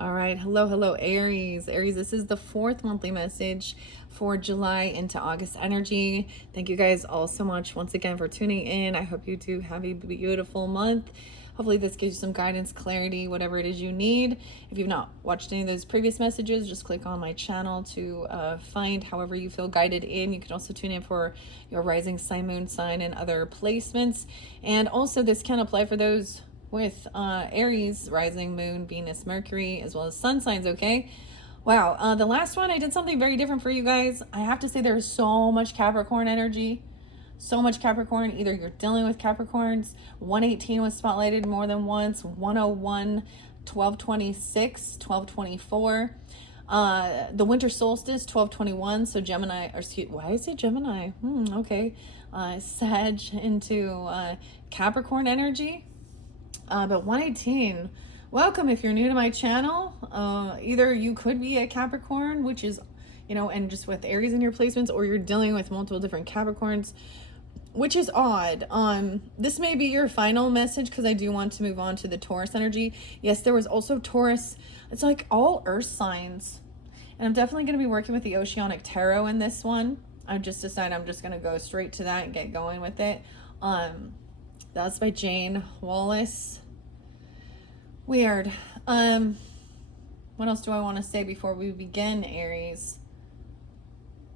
All right. Hello, Aries. Aries, this is the fourth monthly message for July into August energy. Thank you guys all so much once again for tuning in. I hope you do have a beautiful month. Hopefully this gives you some guidance, clarity, whatever it is you need. If you've not watched any of those previous messages, just click on my channel to find however you feel guided in. You can also tune in for your rising sign, moon sign, and other placements. And also this can apply for those with Aries, rising, moon, Venus, Mercury, as well as sun signs, okay? Wow, the last one, I did something very different for you guys. I have to say there's so much Capricorn energy. So much Capricorn. Either you're dealing with Capricorns. 118 was spotlighted more than once. 101, 1226, 1224. The winter solstice, 1221. So Gemini, or excuse, why is it Gemini? Okay. Sag into Capricorn energy. But 118, welcome if you're new to my channel. Either you could be a Capricorn, which is, and just with Aries in your placements, or you're dealing with multiple different Capricorns, which is odd. This may be your final message because I do want to move on to the Taurus energy. Yes, there was also Taurus. It's like all earth signs. And I'm definitely going to be working with the Oceanic Tarot in this one. I just decided I'm just going to go straight to that and get going with it. That's by Jane Wallace. Weird. What else do I want to say before we begin, Aries?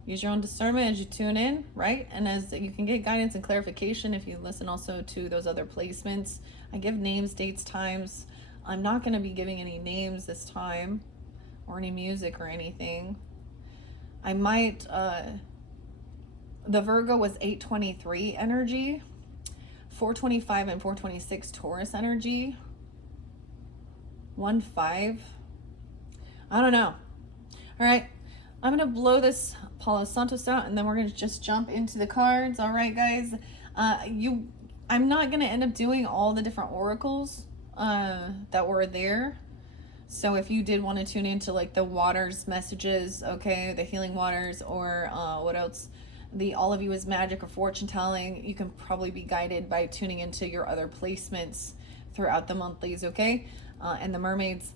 Use your own discernment as you tune in, right? And as you can get guidance and clarification if you listen also to those other placements. I give names, dates, times. I'm not going to be giving any names this time or any music or anything. I might, the Virgo was 823 energy. 425 and 426 Taurus energy. 1-5. I don't know. All right. I'm going to blow this Palo Santos out and then we're going to just jump into the cards. All right, guys. I'm not going to end up doing all the different oracles that were there. So if you did want to tune into like the waters messages, okay, the healing waters, or what else? The all of you is magic or fortune telling, you can probably be guided by tuning into your other placements throughout the monthlies, okay? And the mermaids.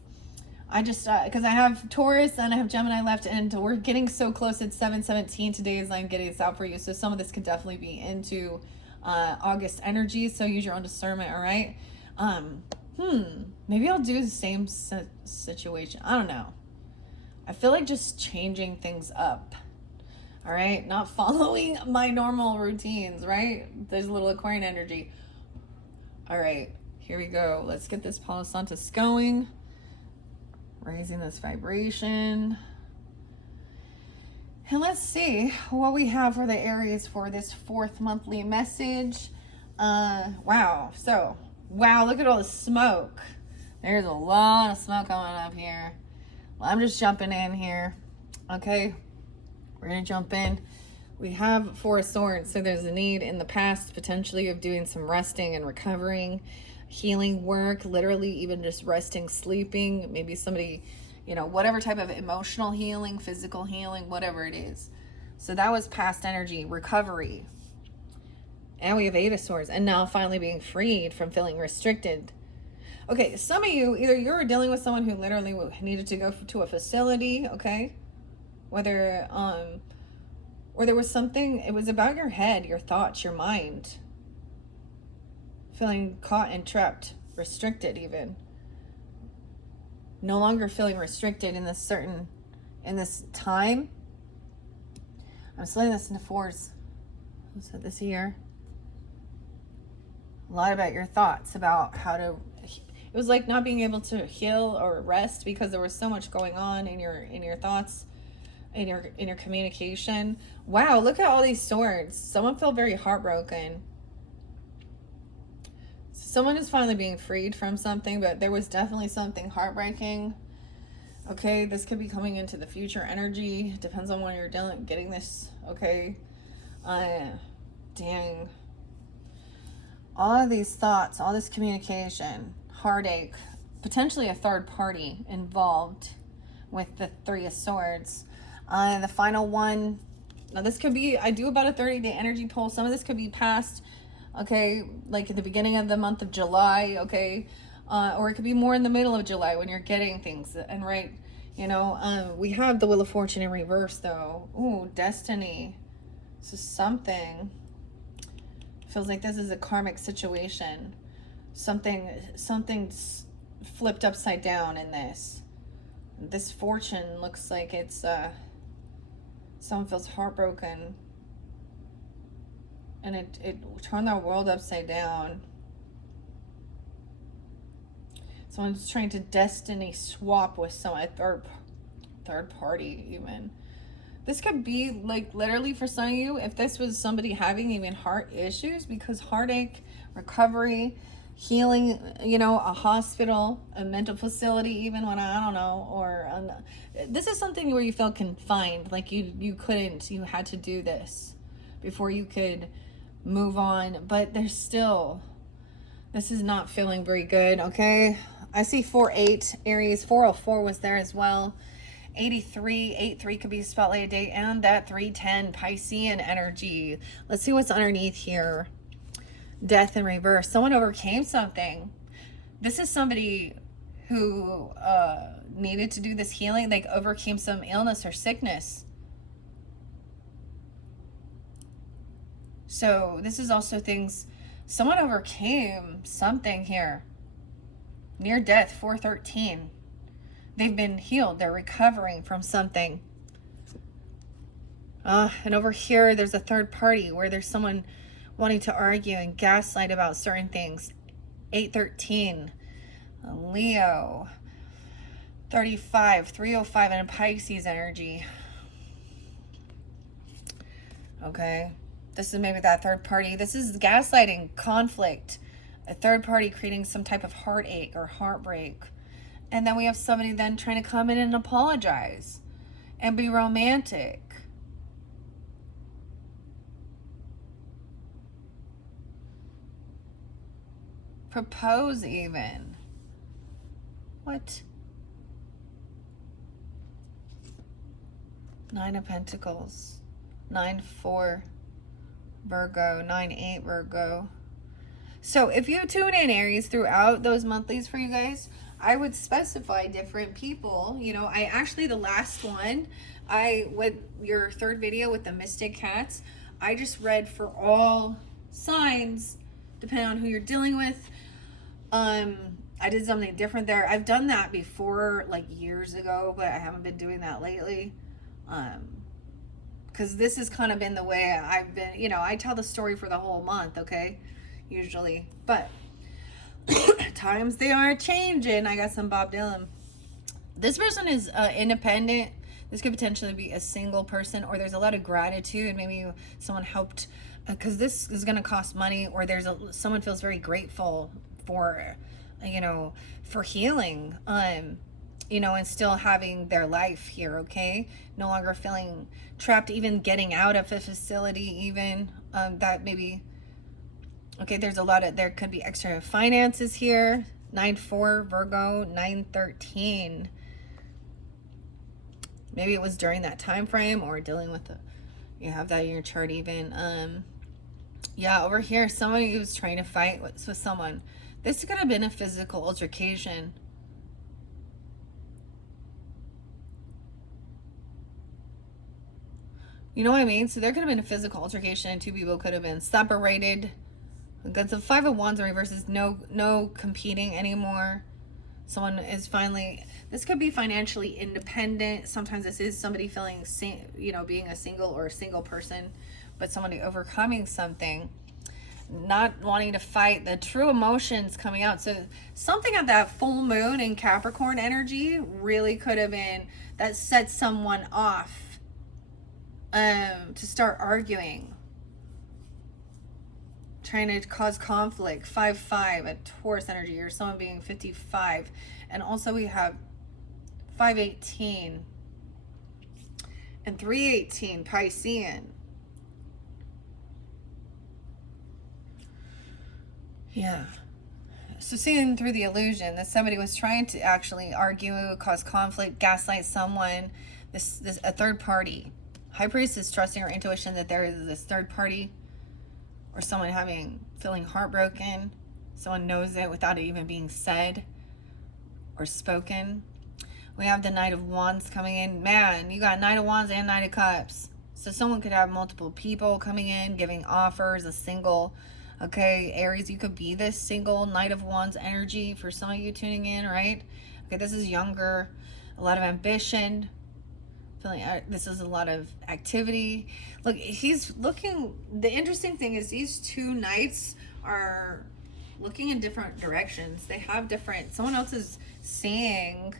I just, because I have Taurus and I have Gemini left, and we're getting so close. It's 7/17 today as I'm getting this out for you. So some of this could definitely be into August energy. So use your own discernment, all right? Maybe I'll do the same situation. I don't know. I feel like just changing things up. All right, not following my normal routines, right? There's a little Aquarian energy. All right, here we go. Let's get this Palo Santos going. Raising this vibration. And let's see what we have for the Aries for this fourth monthly message. Wow. So, wow, look at all the smoke. There's a lot of smoke coming up here. Well, I'm just jumping in here. Okay. We're going to jump in. We have Four of Swords, so there's a need in the past potentially of doing some resting and recovering, healing work, literally even just resting, sleeping, maybe somebody, whatever type of emotional healing, physical healing, whatever it is. So that was past energy, recovery. And we have Eight of Swords, and now finally being freed from feeling restricted. Okay, some of you, either you're dealing with someone who literally needed to go to a facility, okay? Whether, or there was something, it was about your head, your thoughts, your mind. Feeling caught and trapped, restricted even. No longer feeling restricted in this time. I'm splitting this into fours. Who said this here? A lot about your thoughts, about how to, it was like not being able to heal or rest because there was so much going on in your thoughts. In your communication. Wow, look at all these swords. Someone felt very heartbroken. Someone is finally being freed from something, but there was definitely something heartbreaking. Okay, this could be coming into the future energy. Depends on when you're getting this. Okay. Dang. All of these thoughts, all this communication, heartache, potentially a third party involved with the Three of Swords. The final one, now this could be, I do about a 30-day energy pull. Some of this could be past, okay, like at the beginning of the month of July, okay? or it could be more in the middle of July when you're getting things. And right, you know, we have the Wheel of Fortune in reverse though. Ooh, destiny. This is something. Feels like this is a karmic situation. Something's flipped upside down in this. This fortune looks like it's someone feels heartbroken, and it turned their world upside down. Someone's trying to destiny swap with someone, a third party even. This could be like literally for some of you, if this was somebody having even heart issues, because heartache, recovery, healing, you know, a hospital, a mental facility, even when I don't know, or this is something where you felt confined, like you couldn't, you had to do this before you could move on. But there's still, this is not feeling very good. Okay, I see 4-8 Aries. 404 was there as well. 83, 83 could be spotlight date, and that 310 Piscean energy. Let's see what's underneath here. Death in reverse. Someone overcame something. This is somebody who needed to do this healing. They overcame some illness or sickness. So this is also things, someone overcame something here. Near death, 413. They've been healed. They're recovering from something. And over here, there's a third party where there's someone wanting to argue and gaslight about certain things. 813. Leo. 35. 305. And a Pisces energy. Okay. This is maybe that third party. This is gaslighting, conflict. A third party creating some type of heartache or heartbreak. And then we have somebody then trying to come in and apologize and be romantic. Propose even. What? 9 of Pentacles. 9-4 Virgo. 9-8 Virgo. So if you tune in, Aries, throughout those monthlies for you guys, I would specify different people. You know, I actually, the last one, with your third video with the Mystic Cats, I just read for all signs, depending on who you're dealing with. I did something different there. I've done that before, like years ago, but I haven't been doing that lately. Because this has kind of been the way I've been, you know, I tell the story for the whole month, okay? Usually. But times they are changing. I got some Bob Dylan. This person is independent. This could potentially be a single person, or there's a lot of gratitude. Maybe someone helped, because this is going to cost money, or someone feels very grateful for, you know, for healing, you know, and still having their life here, okay? No longer feeling trapped, even getting out of a facility, even that maybe. Okay, there could be extra finances here. 9-4 Virgo, 9-13. Maybe it was during that time frame, or dealing with you have that in your chart even. Yeah, over here, somebody who's trying to fight with someone. This could have been a physical altercation. You know what I mean? So there could have been a physical altercation, and two people could have been separated. That's a 5 of Wands in reverse. Is no competing anymore. Someone is finally, this could be financially independent. Sometimes this is somebody feeling, you know, being a single or a single person, but somebody overcoming something, not wanting to fight, the true emotions coming out. So something at that full moon in Capricorn energy really could have been that set someone off to start arguing, trying to cause conflict. 5-5 a Taurus energy, or someone being 55. And also we have 5-18 and 3-18 Piscean. Yeah. So seeing through the illusion that somebody was trying to actually argue, cause conflict, gaslight someone, this a third party. High Priestess is trusting her intuition that there is this third party, or someone feeling heartbroken, Someone knows it without it even being said or spoken. We have the Knight of Wands coming in. Man, you got Knight of Wands and Knight of Cups. So someone could have multiple people coming in, giving offers, a single. Okay, Aries, you could be this single Knight of Wands energy for some of you tuning in, right? Okay, this is younger, a lot of ambition. Feeling this is a lot of activity. Look, he's looking, the interesting thing is these two knights are looking in different directions. They have different, someone else is seeing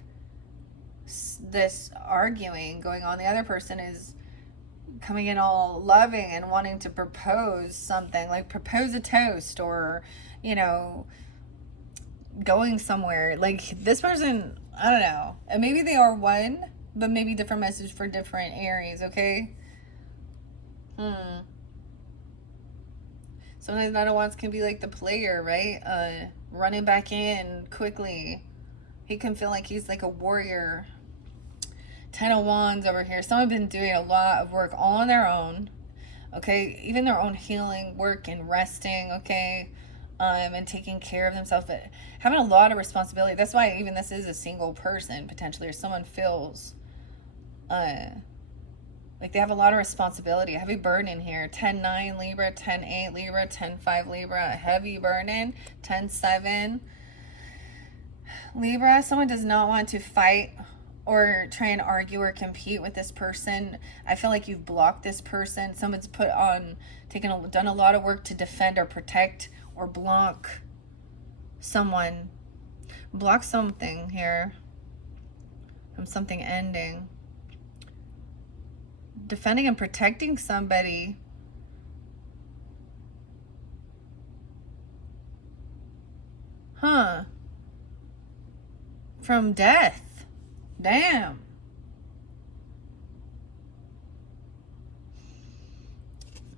this arguing going on. The other person is coming in all loving and wanting to propose something, like propose a toast, or, you know, going somewhere. Like this person, I don't know, and maybe they are one, but maybe different message for different Aries. Okay. Sometimes Knight of Wands can be like the player, right? Running back in quickly. He can feel like he's like a warrior. Ten of Wands over here. Someone been doing a lot of work all on their own. Okay, even their own healing work and resting. Okay, and taking care of themselves, but having a lot of responsibility. That's why even this is a single person potentially, or someone feels like they have a lot of responsibility, a heavy burden here. 10-9 Libra, 10-8 Libra, 10-5 Libra, a heavy burden. 10-7 Libra. Someone does not want to fight or try and argue or compete with this person. I feel like you've blocked this person. Someone's done a lot of work to defend or protect or block someone. Block something here from something ending. Defending and protecting somebody. From death. Damn.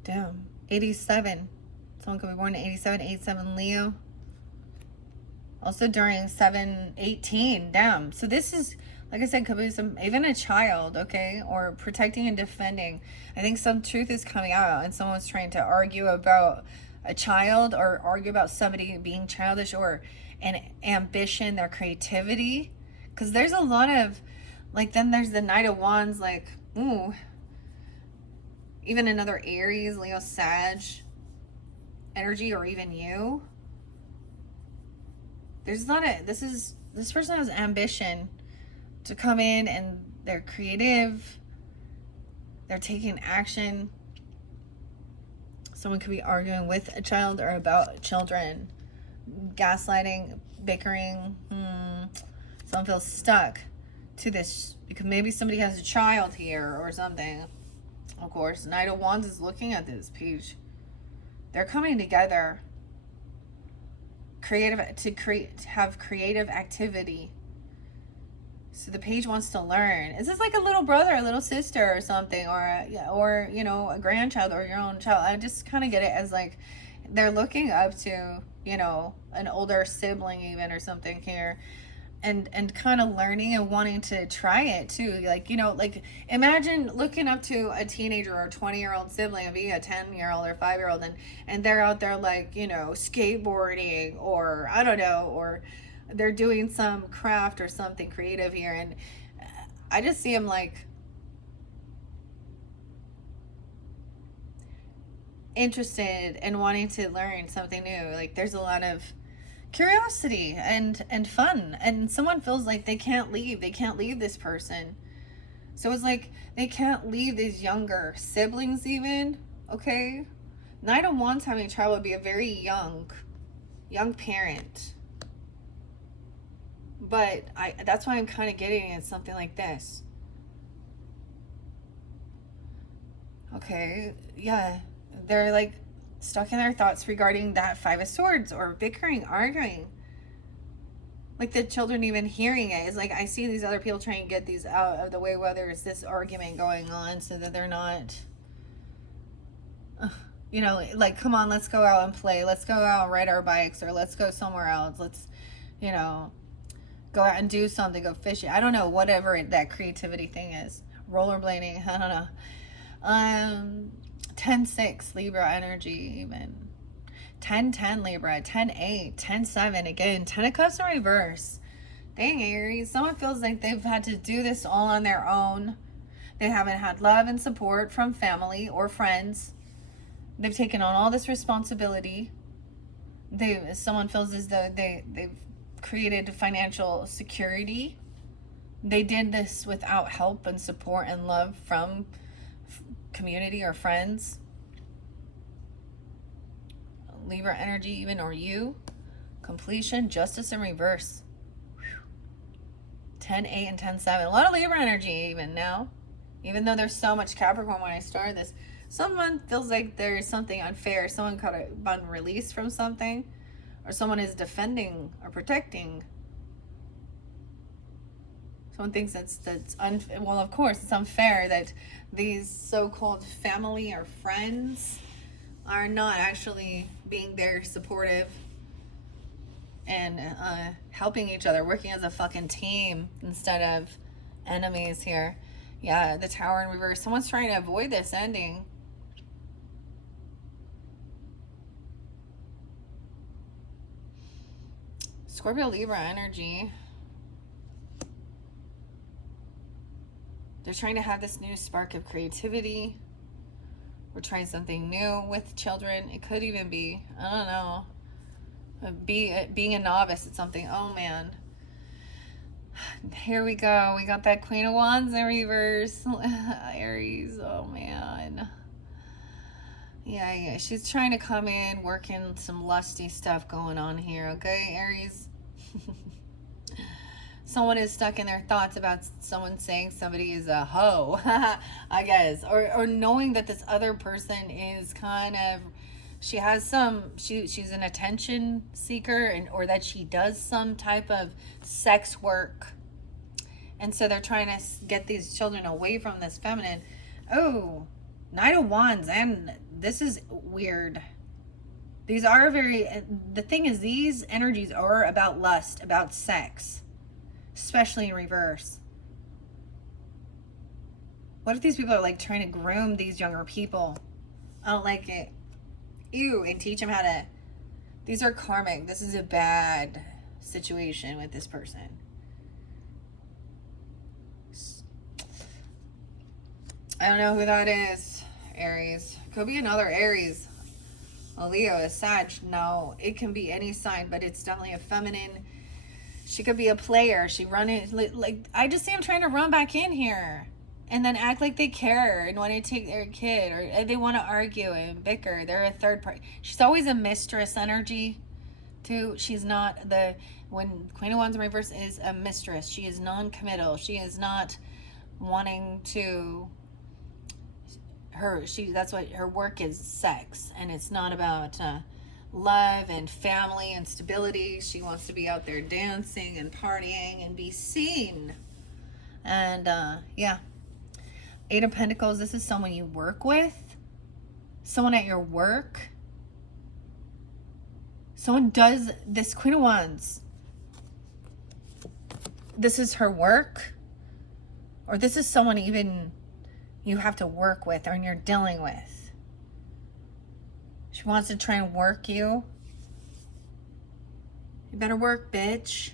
Damn. 87. Someone could be born in 87, 87 Leo. Also during 7/18. Damn. So this is, like I said, could be even a child, okay? Or protecting and defending. I think some truth is coming out and someone's trying to argue about a child, or argue about somebody being childish, or an ambition, their creativity. Because there's a lot of, like, then there's the Knight of Wands, like, ooh. Even another Aries, Leo, Sag energy, or even you. There's not a, this person has ambition to come in, and they're creative. They're taking action. Someone could be arguing with a child or about children. Gaslighting, bickering. Someone feels stuck to this because maybe somebody has a child here or something. Of course, Knight of Wands is looking at this page. They're coming together. Have creative activity. So the page wants to learn. Is this like a little brother, a little sister, or something, or you know, a grandchild or your own child? I just kind of get it as like they're looking up to, you know, an older sibling even, or something here. And kind of learning and wanting to try it too. Like, you know, like imagine looking up to a teenager or a 20-year-old sibling and being a 10-year-old or 5-year-old, and they're out there, like, you know, skateboarding, or I don't know, or they're doing some craft or something creative here. And I just see them like interested and wanting to learn something new. Like there's a lot of curiosity and fun, and someone feels like they can't leave this person. So it's like they can't leave these younger siblings even. Okay, Knight of Wands having a child would be a very young parent, but that's why I'm kind of getting at something like this. Okay, yeah, they're like stuck in their thoughts regarding that Five of Swords, or bickering, arguing. Like the children even hearing it. It's like I see these other people trying to get these out of the way while there's this argument going on, so that they're not, you know, like, come on, let's go out and play. Let's go out and ride our bikes, or let's go somewhere else. Let's, you know, go out and do something, go fishing. I don't know, whatever that creativity thing is. Rollerblading, I don't know. 10-6 Libra energy even. 10-10 Libra, 10-8, 10-7, again, 10 of Cups in reverse. Dang, Aries, someone feels like they've had to do this all on their own. They haven't had love and support from family or friends. They've taken on all this responsibility. Someone feels as though they've created financial security. They did this without help and support and love from community or friends. Libra energy even, or you. Completion, justice in reverse. 10-8 and 10-7. A lot of Libra energy even now. Even though there's so much Capricorn when I started this. Someone feels like there's something unfair. Someone got been released from something. Or someone is defending or protecting. Someone thinks well, of course, it's unfair that these so-called family or friends are not actually being there supportive and helping each other, working as a fucking team instead of enemies here. Yeah, the Tower in reverse. Someone's trying to avoid this ending. Scorpio Libra energy. They're trying to have this new spark of creativity. We're trying something new with children. It could even be, I don't know, being a novice at something. Oh, man. Here we go. We got that Queen of Wands in reverse. Aries. Oh, man. Yeah. She's trying to come in, working some lusty stuff going on here. Okay, Aries? Someone is stuck in their thoughts about someone saying somebody is a hoe, I guess. Or knowing that this other person is kind of, she has some, she's an attention seeker, or that she does some type of sex work. And so they're trying to get these children away from this feminine. Oh, Knight of Wands. And this is weird. These are the thing is, these energies are about lust, about sex. Especially in reverse. What if these people are like trying to groom these younger people? I don't like it. Ew, and teach them how to. These are karmic. This is a bad situation with this person. I don't know who that is. Aries. Could be another Aries. A Leo, a Sag. No, it can be any sign, but it's definitely a feminine. She could be a player. She I just see them trying to run back in here and then act like they care and want to take their kid, or they want to argue and bicker. They're a third party. She's always a mistress energy too. She's not when Queen of Wands in reverse is a mistress. She is non-committal. She is not wanting to, that's what her work is, sex. And it's not about, love and family and stability. She wants to be out there dancing and partying and be seen. And yeah, Eight of Pentacles. This is someone you work with, someone at your work. Someone does this. Queen of Wands, this is her work, or this is someone even you have to work with or you're dealing with. She wants to try and work you. You better work, bitch.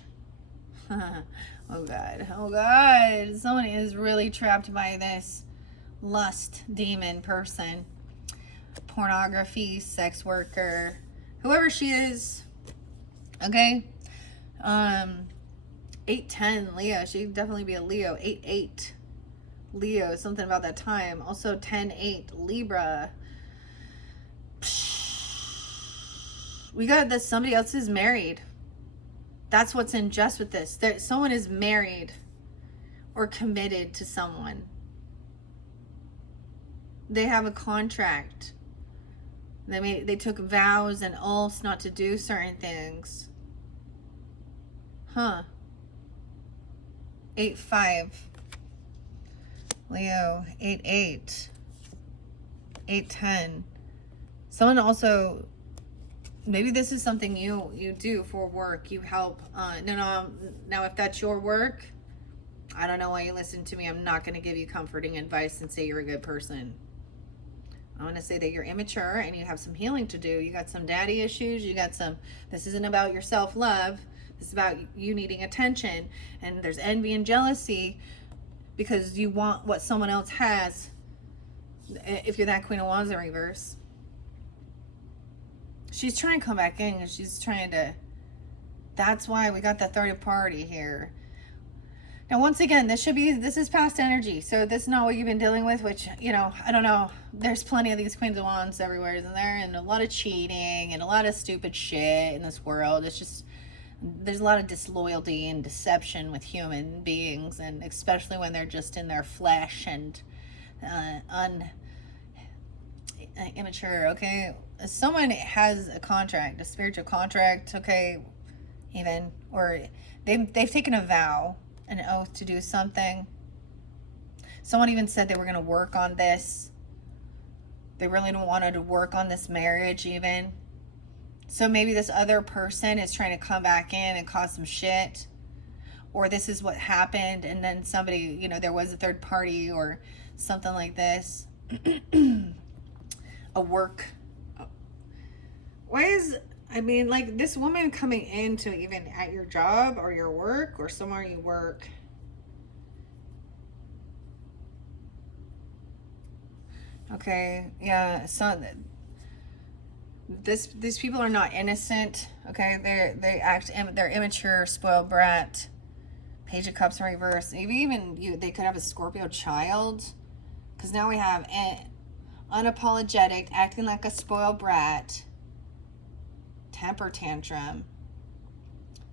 Oh, God. Oh, God. Someone is really trapped by this lust demon person. Pornography, sex worker, whoever she is. Okay? 8-10 Leo. She could definitely be a Leo. 8-8 Leo. Something about that time. Also 10-8 Libra. We got that somebody else is married. That's what's in just with this. That someone is married or committed to someone. They have a contract. They took vows and oaths not to do certain things. Huh. 8-5 Leo. 8-8 8-10. Someone also, maybe this is something you do for work. You help. Now, if that's your work, I don't know why you listen to me. I'm not going to give you comforting advice and say you're a good person. I want to say that you're immature and you have some healing to do. You got some daddy issues. You got some, this isn't about your self-love. This is about you needing attention. And there's envy and jealousy because you want what someone else has. If you're that Queen of Wands in reverse. She's trying to come back in and she's trying to, that's why we got the third party here. Now, once again, this is past energy. So this is not what you've been dealing with, which, you know, I don't know. There's plenty of these Queens of Wands everywhere, isn't there? And a lot of cheating and a lot of stupid shit in this world. It's just, there's a lot of disloyalty and deception with human beings, and especially when they're just in their flesh and immature, okay? Someone has a contract, a spiritual contract, okay, even, or they've taken a vow, an oath to do something. Someone even said they were going to work on this. They really don't want to work on this marriage even. So maybe this other person is trying to come back in and cause some shit. Or this is what happened and then somebody, you know, there was a third party or something like this. A work. Why is, I mean, like this woman coming into even at your job or your work or somewhere you work. Okay, yeah, so these people are not innocent. Okay, they're immature, spoiled brat. Page of Cups in reverse. Maybe even they could have a Scorpio child, because now we have unapologetic, acting like a spoiled brat. Temper tantrum.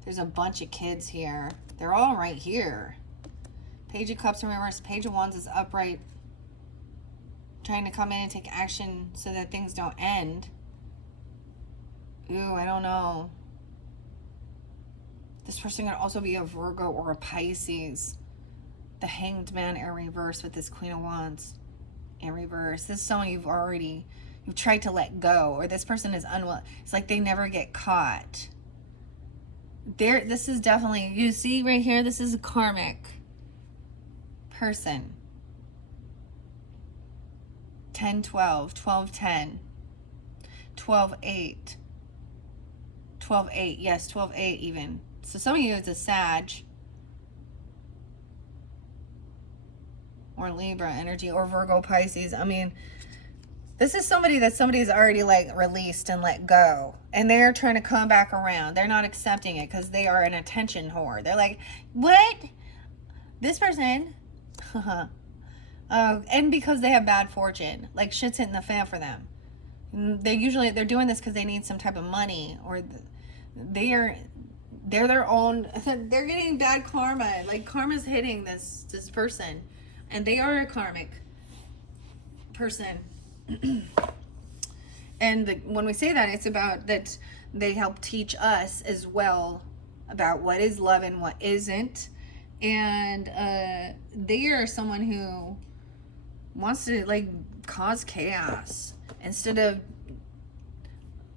There's a bunch of kids here. They're all right here. Page of Cups in reverse. Page of Wands is upright, trying to come in and take action so that things don't end. Ooh, I don't know. This person could also be a Virgo or a Pisces. The Hanged Man in reverse with this Queen of Wands in reverse. This is someone you've tried to let go, or this person is unwilling. It's like they never get caught. This is definitely, you see right here, this is a karmic person. 10-12, 12-10, 12-8, 12-8, yes, 12-8 even. So some of you, it's a Sag or Libra energy or Virgo, Pisces. I mean, this is somebody that somebody's already like released and let go, and they're trying to come back around. They're not accepting it because they are an attention whore. They're like, what? This person? And because they have bad fortune, like shit's hitting the fan for them. They're doing this because they need some type of money, or they're their own. They're getting bad karma. Like karma's hitting this person, and they are a karmic person. And when we say that, it's about that they help teach us as well about what is love and what isn't. And they are someone who wants to like cause chaos instead of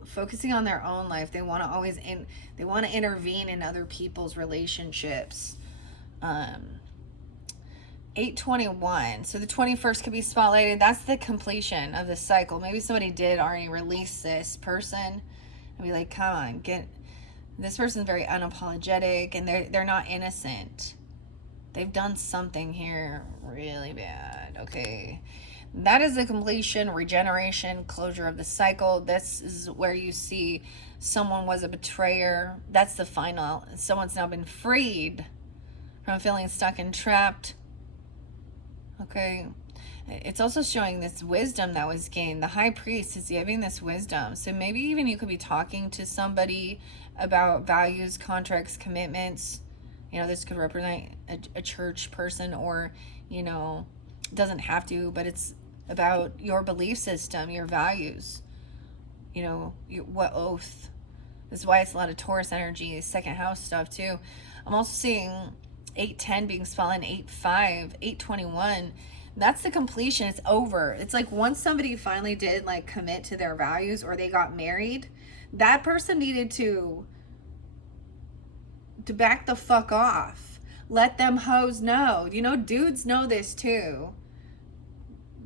focusing on their own life. They want to always they want to intervene in other people's relationships. 8/21. So the 21st could be spotlighted. That's the completion of the cycle. Maybe somebody did already release this person and be like, come on, this person's very unapologetic, and they're not innocent. They've done something here really bad. Okay. That is the completion, regeneration, closure of the cycle. This is where you see someone was a betrayer. That's the final. Someone's now been freed from feeling stuck and trapped. Okay. It's also showing this wisdom that was gained. The High Priest is giving this wisdom. So maybe even you could be talking to somebody about values, contracts, commitments. You know, this could represent a church person, or, you know, it doesn't have to, but it's about your belief system, your values. You know, what oath. This is why it's a lot of Taurus energy, second house stuff too. I'm also seeing 8-10 being spotlighted, 8-5, 8-21. That's the completion. It's over. It's like once somebody finally did like commit to their values, or they got married, that person needed to back the fuck off. Let them hoes know. You know, dudes know this too.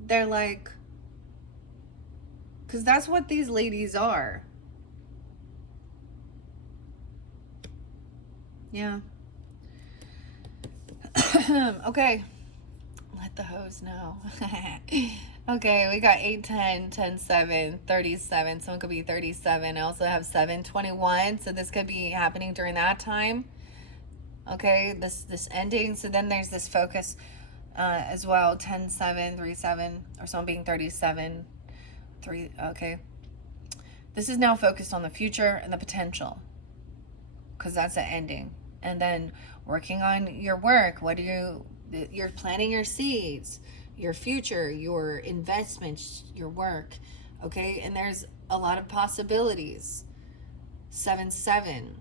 They're like, Because that's what these ladies are. Yeah. Okay. Let the hoes know. Okay, we got 8, 10, 10, 7, 37. Someone could be 37. I also have 7, 21. So this could be happening during that time. Okay, this ending. So then there's this focus as well. 10, 7, 3, 7. Or someone being 37. 3. Okay. This is now focused on the future and the potential. Because that's the ending. And then working on your work. What do you're planting your seeds, your future, your investments, your work. Okay, and there's a lot of possibilities. 7, 7,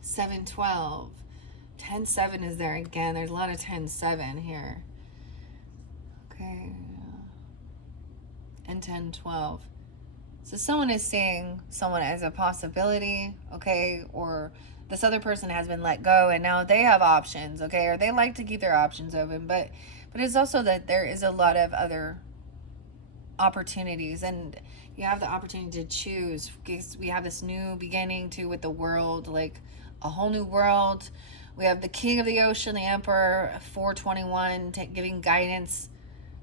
7, 12, 10, 7 is there again. There's a lot of 10, 7 here. Okay, and 10, 12. So someone is seeing someone as a possibility, okay, or this other person has been let go and now they have options, okay, or they like to keep their options open, but it's also that there is a lot of other opportunities, and you have the opportunity to choose. We have this new beginning too with the world, like a whole new world. We have the King of the Ocean, the Emperor, 421, giving guidance,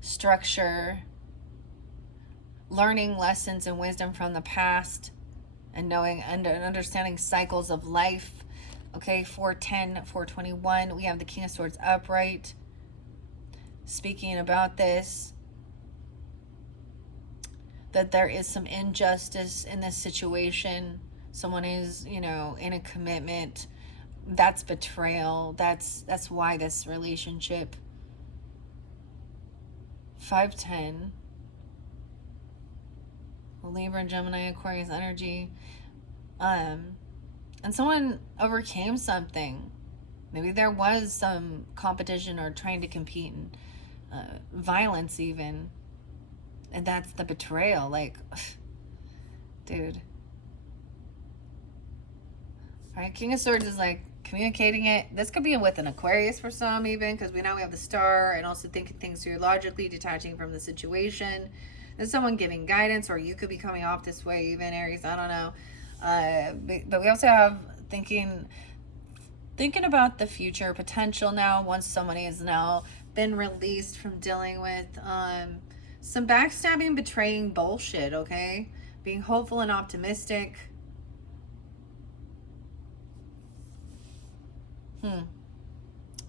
structure, learning lessons and wisdom from the past, and knowing and understanding cycles of life. Okay, 410, 421. We have the King of Swords upright. Speaking about this, that there is some injustice in this situation. Someone is, in a commitment. That's betrayal. That's why this relationship. 510. Libra, Gemini, Aquarius energy. And someone overcame something. Maybe there was some competition or trying to compete in violence even. And that's the betrayal. Like, dude. All right, King of Swords is like communicating it. This could be with an Aquarius for some even, because we have the star, and also thinking things through logically, detaching from the situation. There's someone giving guidance, or you could be coming off this way even, Aries. I don't know. But we also have thinking about the future potential now, once somebody has now been released from dealing with some backstabbing, betraying bullshit, okay? Being hopeful and optimistic.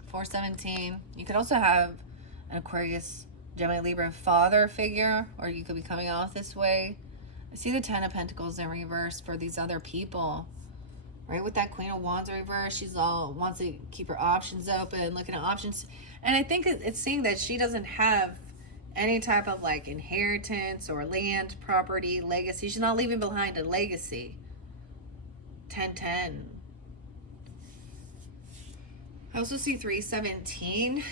417. You could also have an Aquarius, Gemini, Libra father figure, or you could be coming off this way. I see the 10 of Pentacles in reverse for these other people, right? With that Queen of Wands in reverse, she's all wants to keep her options open, looking at options. And I think it's seeing that she doesn't have any type of like inheritance or land, property, legacy. She's not leaving behind a legacy. 10-10. I also see 317,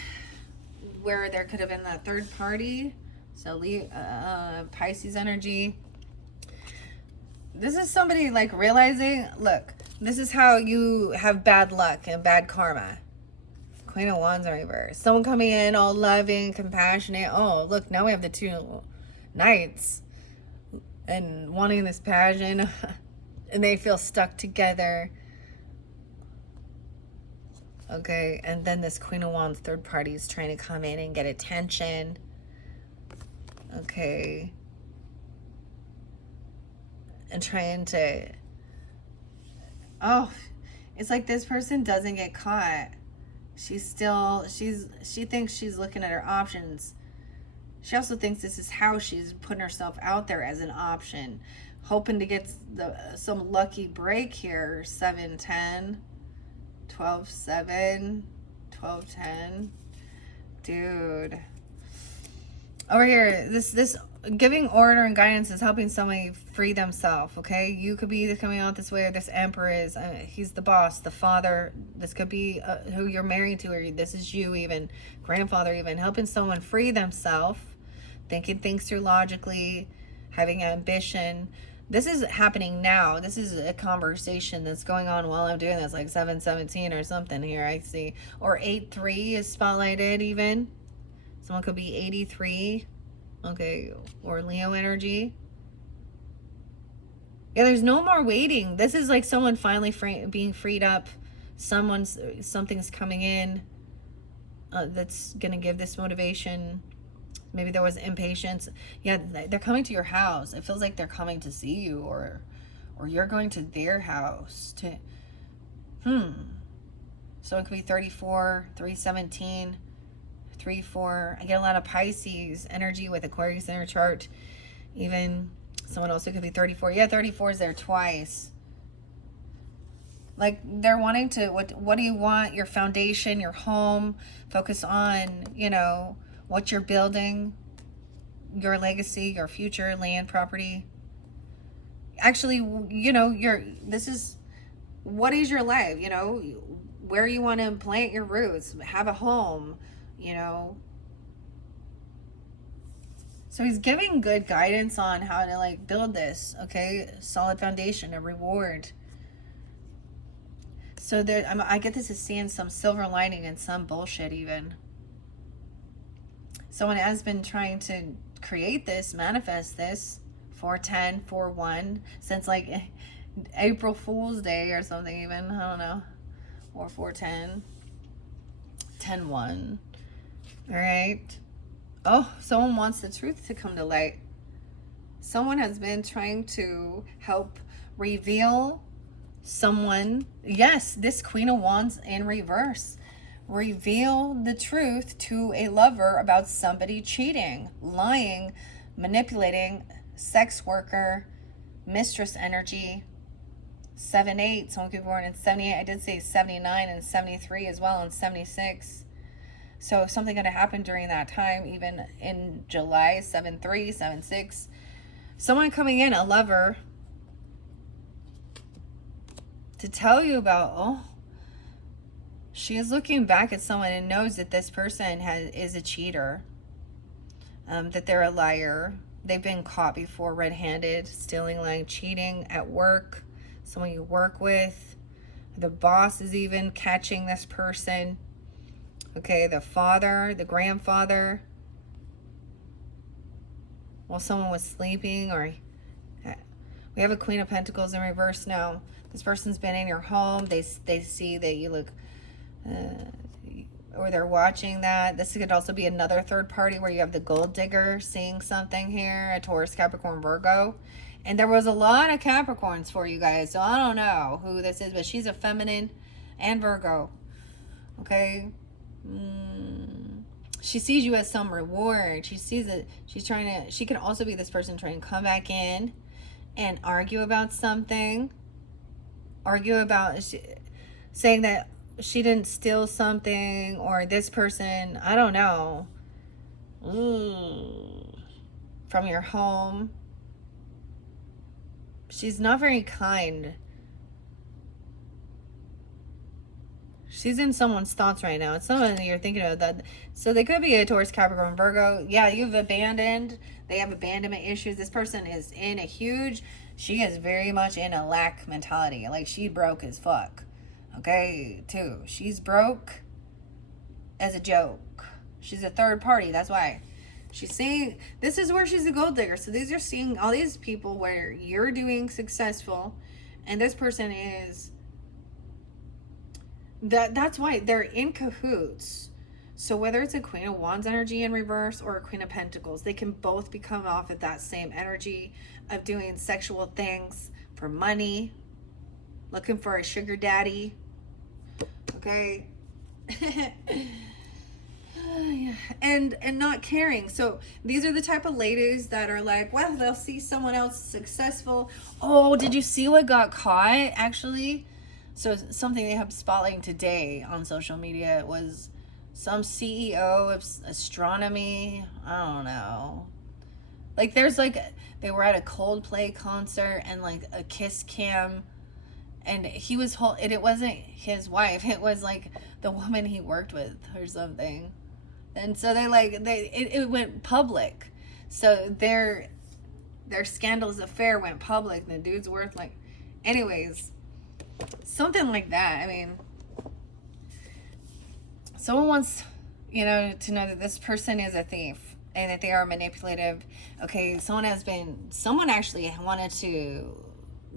where there could have been that third party. So Pisces energy. This is somebody like realizing, look, this is how you have bad luck and bad karma. Queen of Wands in reverse. Someone coming in all loving, compassionate. Oh, look, now we have the 2 knights and wanting this passion. And they feel stuck together. Okay, and then this Queen of Wands third party is trying to come in and get attention. Okay. And trying to... Oh, it's like this person doesn't get caught. She thinks she's looking at her options. She also thinks this is how she's putting herself out there as an option. Hoping to get some lucky break here. 7-10. 12-7, 12-10. Dude. Over here, this giving order and guidance is helping somebody free themselves, okay? You could be either coming out this way, or this Emperor is, he's the boss, the father. This could be who you're married to, or this is you even, grandfather even, helping someone free themselves, thinking things through logically, having ambition. This is happening now. This is a conversation that's going on while I'm doing this, like 7-17 or something here, I see. Or 8-3 is spotlighted even. Someone could be 83. Okay, or Leo energy. Yeah, there's no more waiting. This is like someone finally being freed up. Something's coming in that's going to give this motivation. Maybe there was impatience. Yeah, they're coming to your house. It feels like they're coming to see you, or you're going to their house to so it could be 34, 317, 3-4. I get a lot of Pisces energy with Aquarius in their chart. Even someone else, it could be 34. Yeah, 34 is there twice. Like they're wanting to, what do you want? Your foundation, your home, focus on, you know, what you're building, your legacy, your future, land, property. Actually, you know, what is your life, you know, where you want to plant your roots, have a home, you know. So he's giving good guidance on how to like build this, okay? Solid foundation, a reward. So there, I get this as seeing some silver lining and some bullshit even. Someone has been trying to create this, manifest this, 410, 4-1, since like April Fool's Day or something even, I don't know. Or 410, 10-1. All right. Oh, someone wants the truth to come to light. Someone has been trying to help reveal someone. Yes, this Queen of Wands in reverse. Reveal the truth to a lover about somebody cheating, lying, manipulating, sex worker, mistress energy. 7-8, someone could be born in 78. I did say 79 and 73 as well, and 76. So something going to happen during that time, even in July. 7-3, 7-6. Someone coming in, a lover, to tell you about, oh, she is looking back at someone and knows that this person is a cheater, that they're a liar. They've been caught before red-handed, stealing, lying, cheating at work. Someone you work with, the boss is even catching this person. Okay, the father, the grandfather, while someone was sleeping, or we have a Queen of Pentacles in reverse now. This person's been in your home. They see that you look, or they're watching that. This could also be another third party where you have the gold digger seeing something here, a Taurus, Capricorn, Virgo. And there was a lot of Capricorns for you guys, so I don't know who this is, but she's a feminine and Virgo. Okay? She sees you as some reward. She sees that she can also be this person trying to come back in and argue about something. Saying that she didn't steal something, or this person, I don't know, from your home. She's not very kind. She's in someone's thoughts right now. It's someone that you're thinking of. That, so they could be a Taurus, Capricorn, Virgo. Yeah, you've abandoned. They have abandonment issues. This person is in a huge, she is very much in a lack mentality. Like, she broke as fuck. Okay, too. She's broke as a joke. She's a third party. That's why. She's seeing, this is where she's a gold digger. So these are seeing all these people where you're doing successful, and this person is, that's why they're in cahoots. So whether it's a Queen of Wands energy in reverse or a Queen of Pentacles, they can both become off at that same energy of doing sexual things for money, looking for a sugar daddy. Okay. And not caring. So these are the type of ladies that are like, well, they'll see someone else successful. Oh, did you see what got caught actually? So something they have spotlighting today on social media was some CEO of astronomy. I don't know. Like, there's like, they were at a Coldplay concert and like a kiss cam, and he was and it wasn't his wife. It was like the woman he worked with or something. And so it went public. So their scandalous affair went public, and the dude's worth like, anyways, something like that. I mean, someone wants, to know that this person is a thief and that they are manipulative. Okay, someone actually wanted to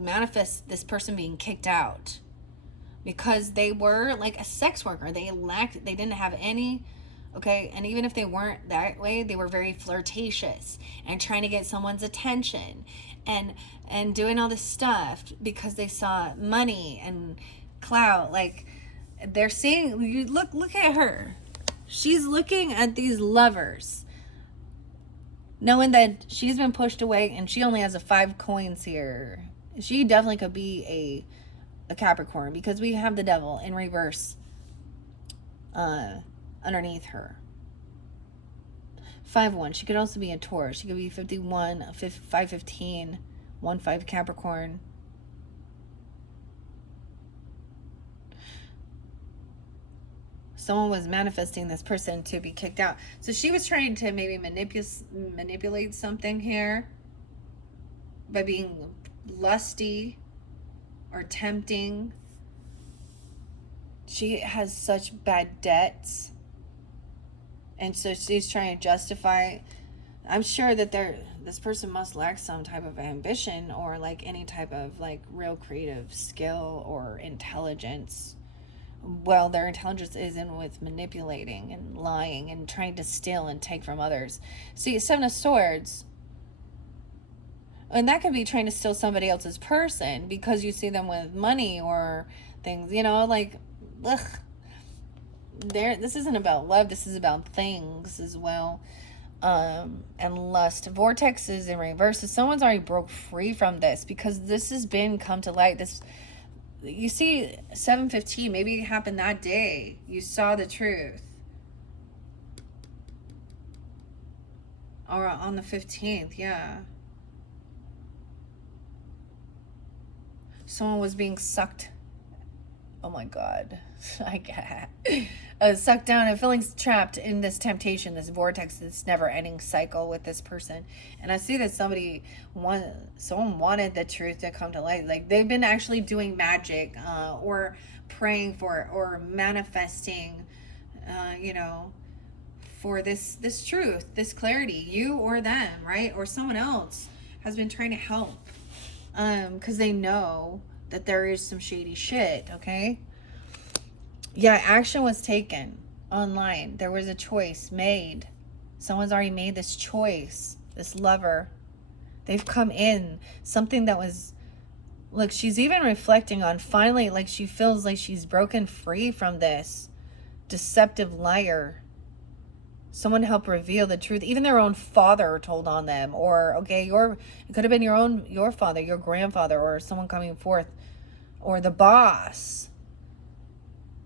manifest this person being kicked out because they were like a sex worker. They didn't have any, okay? And even if they weren't that way, they were very flirtatious and trying to get someone's attention and doing all this stuff because they saw money and clout. Like, they're seeing, you look at her. She's looking at these lovers, knowing that she's been pushed away and she only has a 5 coins here. She definitely could be a Capricorn because we have the devil in reverse underneath her. 5-1. She could also be a Taurus. She could be 51, 515, 1-5 Capricorn. Someone was manifesting this person to be kicked out. So she was trying to maybe manipulate something here by being lusty or tempting. She has such bad debts, and so she's trying to justify. I'm sure that this person must lack some type of ambition or like any type of like real creative skill or intelligence. Well, their intelligence is in with manipulating and lying and trying to steal and take from others. See, 7 of Swords, and that could be trying to steal somebody else's person because you see them with money or things, you know, like, ugh. This isn't about love. This is about things as well. And lust. Vortex is in reverse. So someone's already broke free from this because this has been come to light. This, you see, 7:15, maybe it happened that day. You saw the truth. Or on the 15th, yeah. Someone was being sucked. Oh my God. I get sucked down and feeling trapped in this temptation, this vortex, this never-ending cycle with this person. And I see that someone wanted the truth to come to light. Like, they've been actually doing magic or praying for it or manifesting, you know, for this truth, this clarity. You or them, right? Or someone else has been trying to help because they know that there is some shady shit, okay? Yeah, action was taken online. There was a choice made. Someone's already made this choice. This lover. They've come in. Something that was... Look, she's even reflecting on finally, like, she feels like she's broken free from this deceptive liar. Someone helped reveal the truth. Even their own father told on them. Or, okay, it could have been your father, your grandfather, or someone coming forth. Or the boss.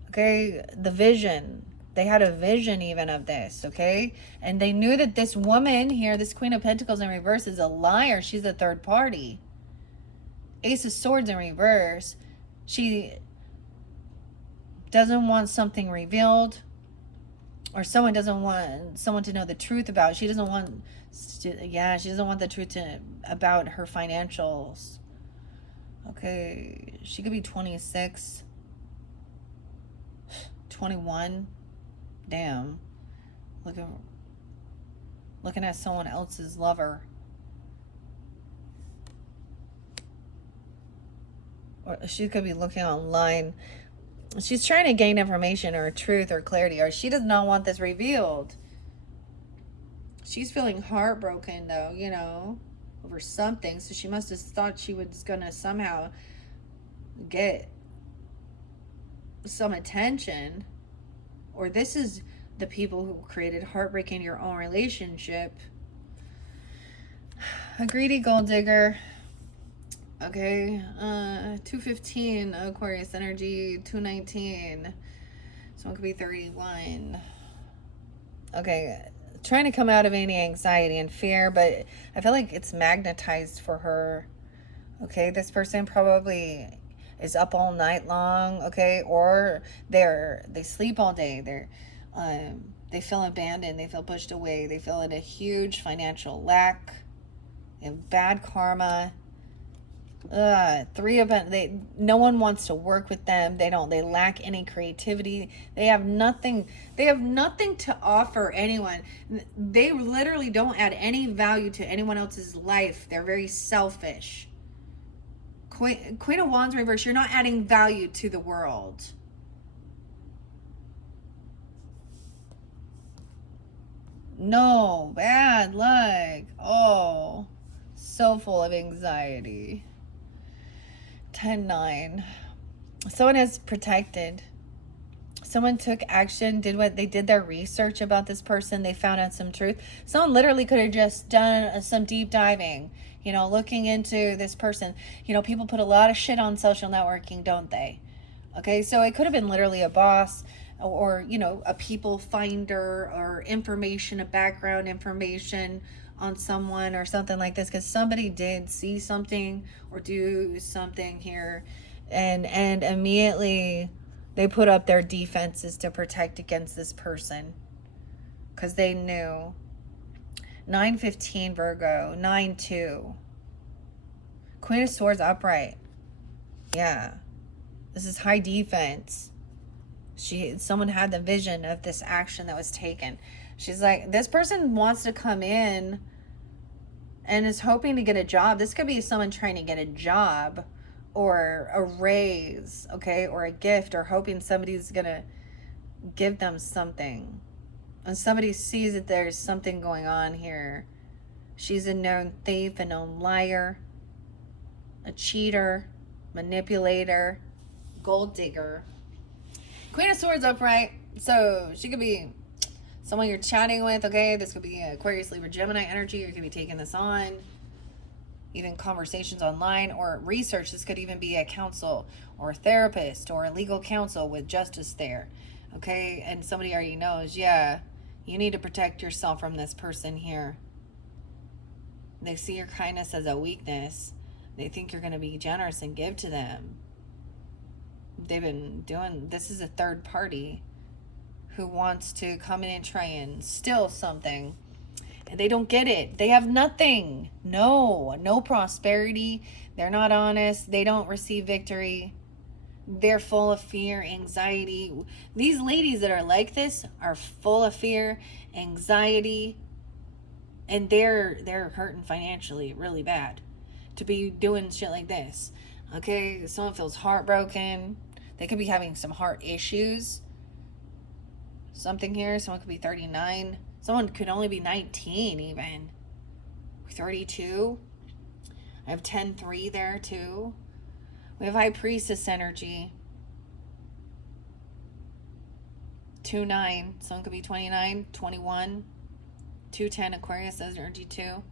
Okay, the vision. They had a vision even of this, okay? And they knew that this woman here, this Queen of Pentacles in reverse, is a liar. She's a third party. Ace of Swords in reverse. She doesn't want something revealed. Or someone doesn't want someone to know the truth about it. She doesn't want... Yeah, she doesn't want the truth about her financials. Okay, she could be 26. 21. Damn. Looking at someone else's lover. Or she could be looking online. She's trying to gain information or truth or clarity, or she does not want this revealed. She's feeling heartbroken though, you know, over something. So she must have thought she was gonna somehow get some attention. Or this is the people who created heartbreak in your own relationship. A greedy gold digger. Okay, 215 Aquarius energy, 219. Someone could be 31. Okay, trying to come out of any anxiety and fear, but I feel like it's magnetized for her. Okay, this person probably is up all night long, okay, or they sleep all day. They feel abandoned, they feel pushed away, they feel in a huge financial lack, they have bad karma. 3 of them, no one wants to work with them. They lack any creativity. They have nothing to offer anyone. They literally don't add any value to anyone else's life. They're very selfish. Queen of Wands reverse, you're not adding value to the world. No, bad luck. Oh, so full of anxiety. 10-9. Someone is protected. Someone took action, did what they did, their research about this person. They found out some truth. Someone literally could have just done some deep diving, you know, looking into this person. You know, people put a lot of shit on social networking, don't they? Okay, so it could have been literally a boss or, you know, a people finder or information, a background information on someone or something like this, because somebody did see something or do something here, and immediately they put up their defenses to protect against this person because they knew. 9-15 Virgo. 9-2. Queen of Swords upright. Yeah. This is high defense. Someone had the vision of this action that was taken. She's like, this person wants to come in and is hoping to get a job. This could be someone trying to get a job or a raise, okay, or a gift, or hoping somebody's gonna give them something. And somebody sees that there's something going on here. She's a known thief, a known liar, a cheater, manipulator, gold digger. Queen of Swords upright. So she could be someone you're chatting with, okay? This could be Aquarius, Libra, Gemini energy. You could be taking this on. Even conversations online or research. This could even be a counsel or a therapist or a legal counsel with justice there, okay? And somebody already knows, yeah, you need to protect yourself from this person here. They see your kindness as a weakness. They think you're going to be generous and give to them. They've been doing, this is a third party who wants to come in and try and steal something. And they don't get it. They have nothing. No prosperity. They're not honest. They don't receive victory. They're full of fear, anxiety. These ladies that are like this are full of fear, anxiety, and they're hurting financially really bad to be doing shit like this. Okay, someone feels heartbroken. They could be having some heart issues. Something here. Someone could be 39. Someone could only be 19 even. 32. I have 10-3 there too. We have High Priestess energy. 2-9. Someone could be 29, 21. 2-10 Aquarius energy too.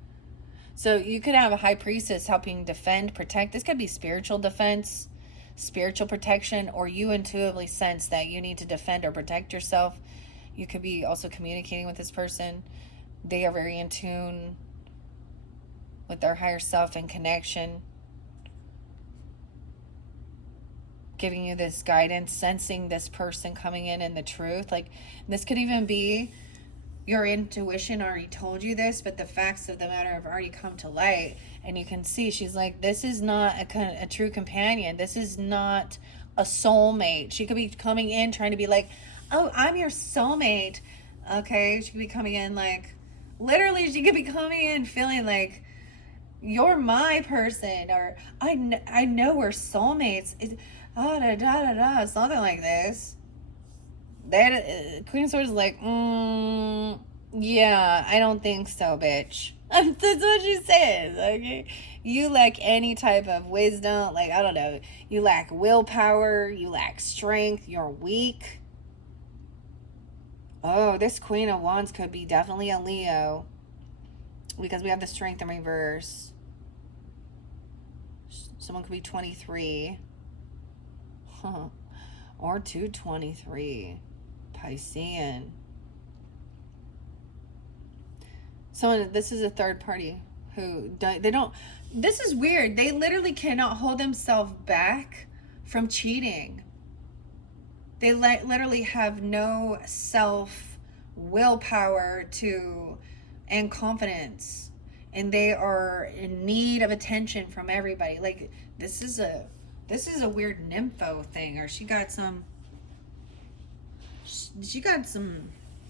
So you could have a High Priestess helping defend, protect. This could be spiritual defense, spiritual protection, or you intuitively sense that you need to defend or protect yourself. You could be also communicating with this person. They are very in tune with their higher self and connection. Giving you this guidance, sensing this person coming in and the truth. Like, this could even be your intuition already told you this, but the facts of the matter have already come to light. And you can see, she's like, this is not a true companion. This is not a soulmate. She could be coming in trying to be like, oh, I'm your soulmate. Okay, she could be coming in like, literally, she could be coming in feeling like, you're my person, or I know we're soulmates. Something like this. That Queen of Swords is like, yeah, I don't think so, bitch. That's what she says, okay? You lack any type of wisdom, like, I don't know, you lack willpower, you lack strength, you're weak. Oh, this Queen of Wands could be definitely a Leo, because we have the Strength in reverse. Someone could be 23. Or 223. Piscean. So this is a third party who they don't. This is weird. They literally cannot hold themselves back from cheating. They literally have no self willpower and confidence, and they are in need of attention from everybody. Like, this is a weird nympho thing, or she got some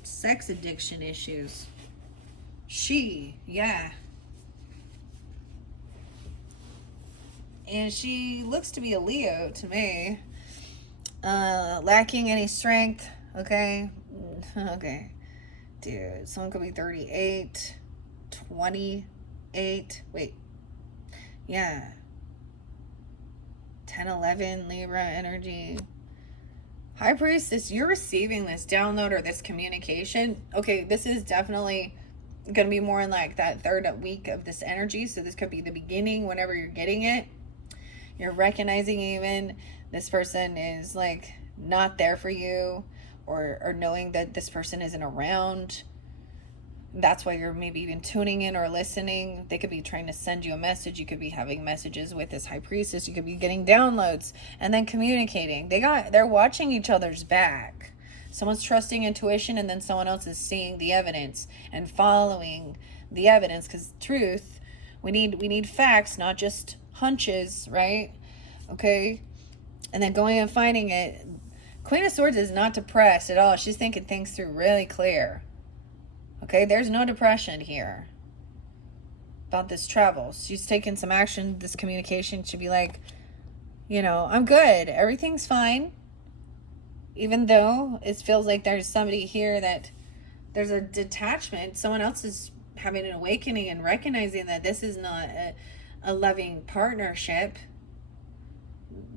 sex addiction issues. Yeah. And she looks to be a Leo to me. Lacking any strength. Okay. Okay. Dude, someone could be 38, 28. Wait. Yeah. 10, 11, Libra energy. High Priestess, you're receiving this download or this communication. Okay, this is definitely going to be more in like that third week of this energy. So this could be the beginning whenever you're getting it. You're recognizing even this person is like not there for you, or knowing that this person isn't around. That's why you're maybe even tuning in or listening. They could be trying to send you a message. You could be having messages with this High Priestess. You could be getting downloads and then communicating. They're watching each other's back. Someone's trusting intuition, and then someone else is seeing the evidence and following the evidence. Because truth, we need facts, not just hunches, right? Okay. And then going and finding it. Queen of Swords is not depressed at all. She's thinking things through really clear. Okay, there's no depression here about this travel. She's taking some action. This communication should be like, you know, I'm good. Everything's fine. Even though it feels like there's somebody here that there's a detachment. Someone else is having an awakening and recognizing that this is not a loving partnership.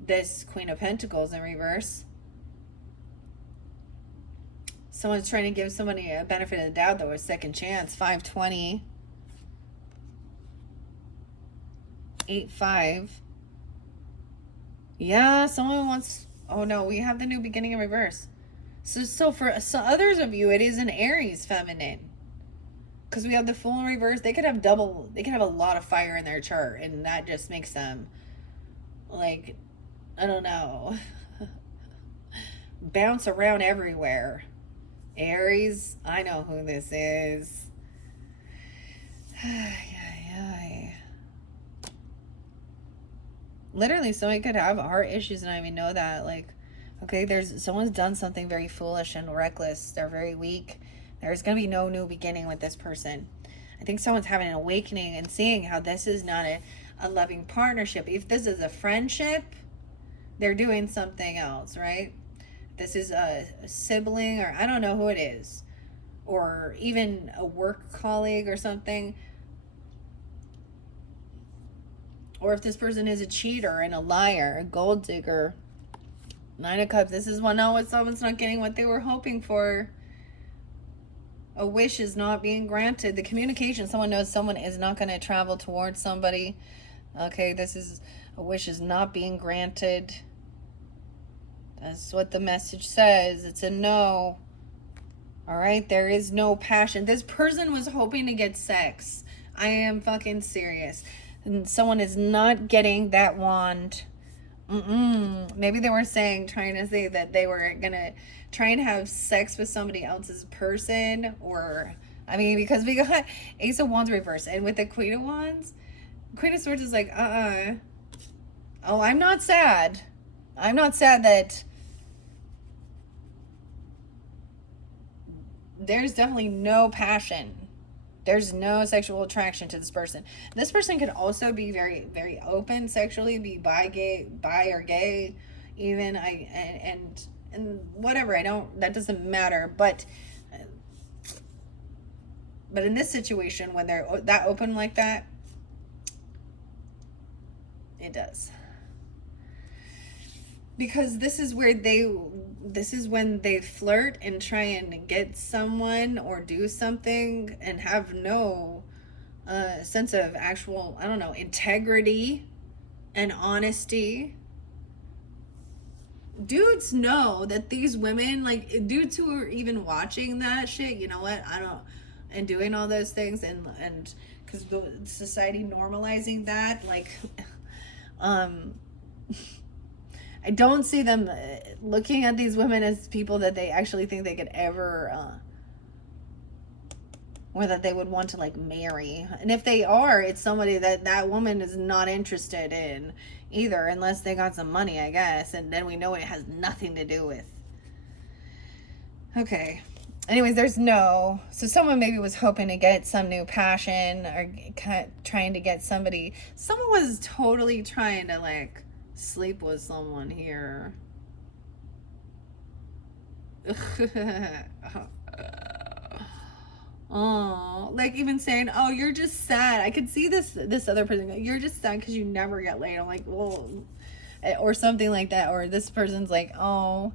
This Queen of Pentacles in reverse. Someone's trying to give somebody a benefit of the doubt, though, a second chance. 520. 8-5. Yeah, someone wants... Oh, no, we have the new beginning in reverse. So for others of you, it is an Aries feminine. Because we have the Fool in reverse. They could have a lot of fire in their chart. And that just makes them, like, I don't know, bounce around everywhere. Aries, I know who this is. Literally, somebody could have heart issues and I even know that. Like, okay, someone's done something very foolish and reckless. They're very weak. There's going to be no new beginning with this person. I think someone's having an awakening and seeing how this is not a loving partnership. If this is a friendship, they're doing something else, right? This is a sibling, or I don't know who it is, or even a work colleague or something. Or if this person is a cheater and a liar, a gold digger. 9 of Cups. This is when someone's not getting what they were hoping for. A wish is not being granted. The communication, someone knows someone is not going to travel towards somebody. Okay, this is a wish is not being granted. That's what the message says. It's a no. All right, there is no passion. This person was hoping to get sex. I am fucking serious. And someone is not getting that wand. Maybe they were trying to say that they were going to try and have sex with somebody else's person. Or, I mean, because we got Ace of Wands reverse. And with the Queen of Wands, Queen of Swords is like, Oh, I'm not sad. I'm not sad that there's definitely no passion. There's no sexual attraction to this person. This person could also be very, very open sexually, be bi or gay, even. And whatever. That doesn't matter. But in this situation, when they're that open like that, it does. Because this is when they flirt and try and get someone or do something and have no sense of actual, I don't know, integrity and honesty. Dudes know that these women, like dudes who are even watching that shit, you know what, and doing all those things and because the society normalizing that, like, I don't see them looking at these women as people that they actually think they could ever, or that they would want to, like, marry. And if they are, it's somebody that woman is not interested in either, unless they got some money, I guess. And then we know it has nothing to do with. Okay. anyways, there's no. So someone maybe was hoping to get some new passion or kind of trying to get somebody. Someone was totally trying to like sleep with someone here. Oh, like even saying, "Oh, you're just sad." I could see this other person. You're just sad because you never get laid. I'm like, well, or something like that. Or this person's like, "Oh,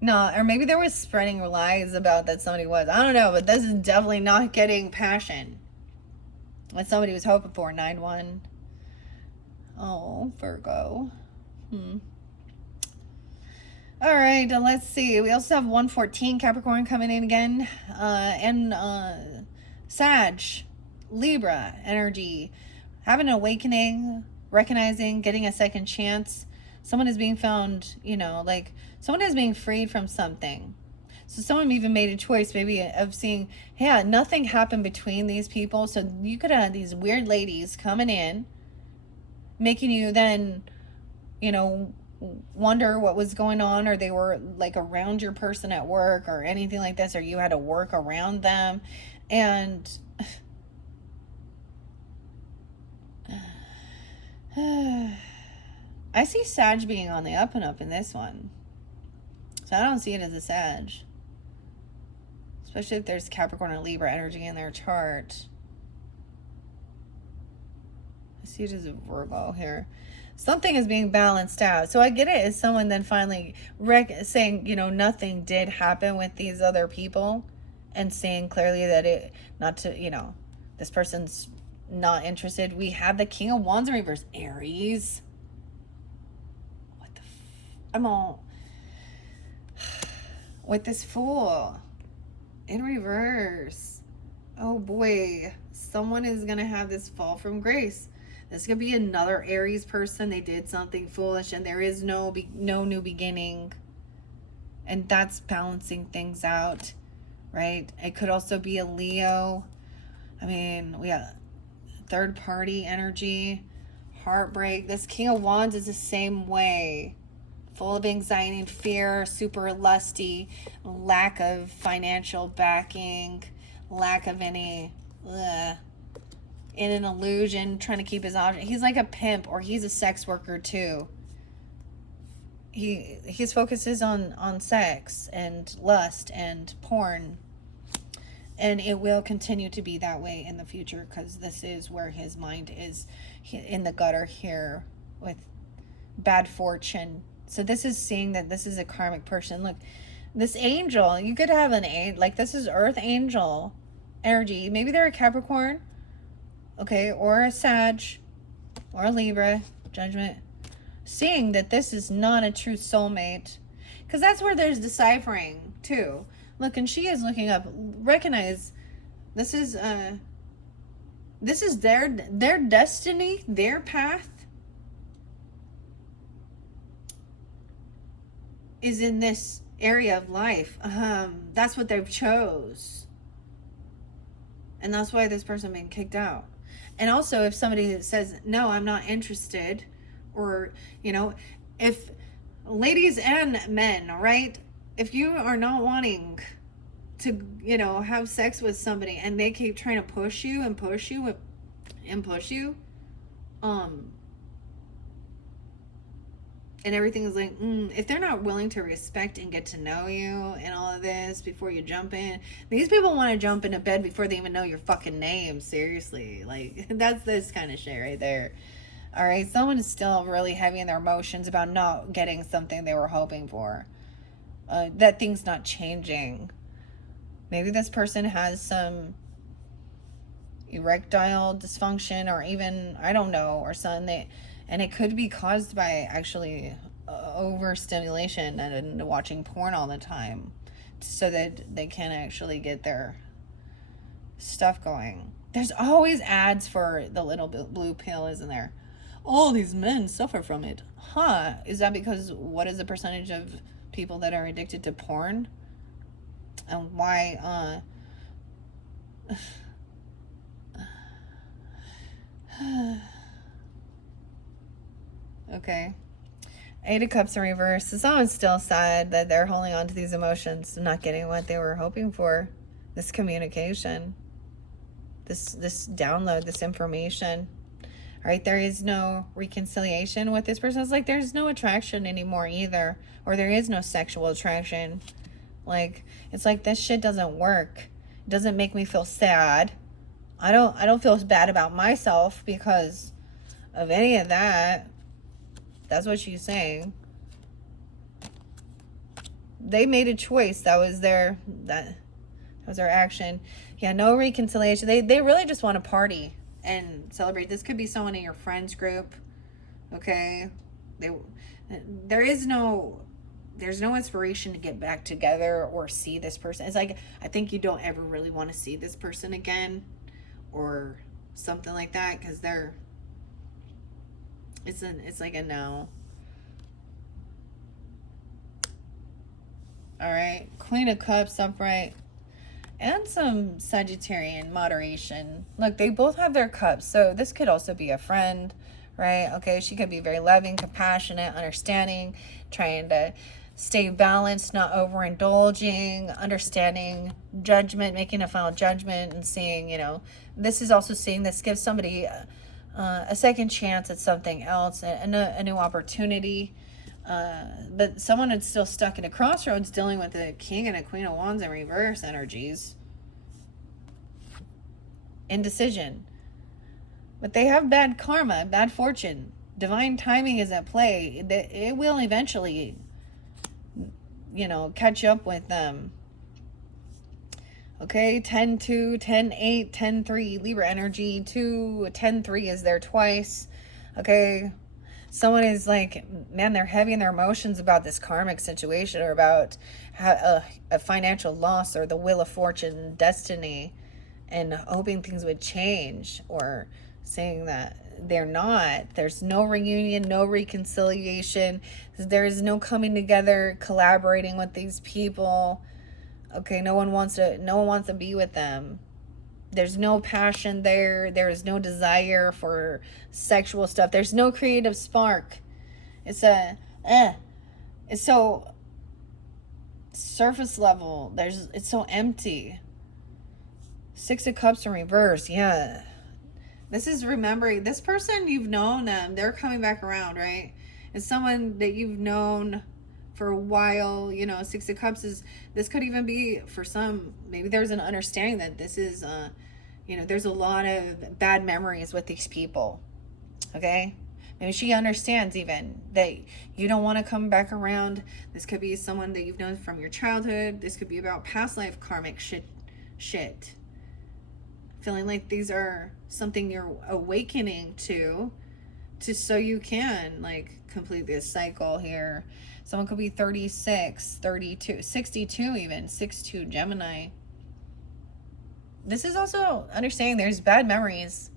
no," or maybe there was spreading lies about that somebody was. I don't know, but this is definitely not getting passion. What somebody was hoping for. 9-1. Oh, Virgo. All right, let's see. We also have 114 Capricorn coming in again. And Sag, Libra energy. Having an awakening, recognizing, getting a second chance. Someone is being found, like someone is being freed from something. So someone even made a choice maybe of seeing, yeah, nothing happened between these people. So you could have these weird ladies coming in, making you then, wonder what was going on, or they were like around your person at work or anything like this, or you had to work around them. And I see Sag being on the up and up in this one. So I don't see it as a Sag. Especially if there's Capricorn and Libra energy in their chart. I see it as a Virgo here. Something is being balanced out. So I get it as someone then finally saying, nothing did happen with these other people, and saying clearly that it, not to, this person's not interested. We have the King of Wands in reverse. Aries. What the I'm all with this Fool in reverse. Oh boy. Someone is going to have this fall from grace. This could be another Aries person. They did something foolish and there is no new beginning. And that's balancing things out, right? It could also be a Leo. I mean, we have third party energy, heartbreak. This King of Wands is the same way. Full of anxiety and fear, super lusty, lack of financial backing, lack of any... in an illusion, trying to keep his object. He's like a pimp, or he's a sex worker too. His focus is on sex and lust and porn, and it will continue to be that way in the future because this is where his mind is, in the gutter here with bad fortune. So this is seeing that this is a karmic person. Look, this angel, you could have an angel, like this is Earth angel energy. Maybe they're a Capricorn. Okay, or a Sag, or a Libra, Judgment. Seeing that this is not a true soulmate. Because that's where there's deciphering, too. Look, and she is looking up. Recognize, this is their destiny, their path is in this area of life. That's what they've chose. And that's why this person being kicked out. And also, if somebody says, no, I'm not interested, or, if ladies and men, right? If you are not wanting to, have sex with somebody and they keep trying to push you and push you and push you, and everything is like, if they're not willing to respect and get to know you and all of this before you jump in, these people want to jump into bed before they even know your fucking name. Seriously, like that's this kind of shit right there. All right, someone is still really heavy in their emotions about not getting something they were hoping for. That thing's not changing. Maybe this person has some erectile dysfunction, or even, I don't know, or something. And it could be caused by actually overstimulation and watching porn all the time, so that they can't actually get their stuff going. There's always ads for the little blue pill, isn't there? All these men suffer from it. Huh? Is that because what is the percentage of people that are addicted to porn? And why, okay. Eight of Cups in reverse. So someone's still sad that they're holding on to these emotions and not getting what they were hoping for. This communication. This download, this information. All right, there is no reconciliation with this person. It's like there's no attraction anymore either. Or there is no sexual attraction. Like, it's like this shit doesn't work. It doesn't make me feel sad. I don't feel bad about myself because of any of that. That's what she's saying. They made a choice. That was their action. Yeah, no reconciliation. They really just want to party and celebrate. This could be someone in your friends group. Okay? There's no inspiration to get back together or see this person. It's like, I think you don't ever really want to see this person again or something like that, because it's like a no. All right, Queen of Cups upright, and some Sagittarian moderation. Look, they both have their cups, so this could also be a friend, right? Okay, she could be very loving, compassionate, understanding, trying to stay balanced, not overindulging, understanding judgment, making a final judgment, and seeing, this is also seeing this gives somebody a second chance at something else, a new opportunity. But someone is still stuck in a crossroads dealing with the King and a Queen of Wands in reverse energies. Indecision. But they have bad karma, bad fortune. Divine timing is at play. It will eventually, catch up with them. Okay, 10-2, 10-8, 10-3, Libra energy. 10-3 is there twice. Okay, someone is like, man, they're heavy in their emotions about this karmic situation, or about a financial loss, or the wheel of fortune, destiny, and hoping things would change, or saying that they're not. There's no reunion, no reconciliation. There's no coming together, collaborating with these people. Okay, no one wants to be with them. There's no passion there. There is no desire for sexual stuff. There's no creative spark. It's so surface level. It's so empty. Six of Cups in reverse. Yeah. This is remembering this person, you've known them. They're coming back around, right? It's someone that you've known for a while. Six of Cups this could even be for some, maybe there's an understanding that this is, there's a lot of bad memories with these people. Okay? Maybe she understands even that you don't want to come back around. This could be someone that you've known from your childhood. This could be about past life karmic shit. Feeling like these are something you're awakening to so you can complete this cycle here. Someone could be 36, 32, 62 even, 6'2", Gemini. This is also understanding there's bad memories.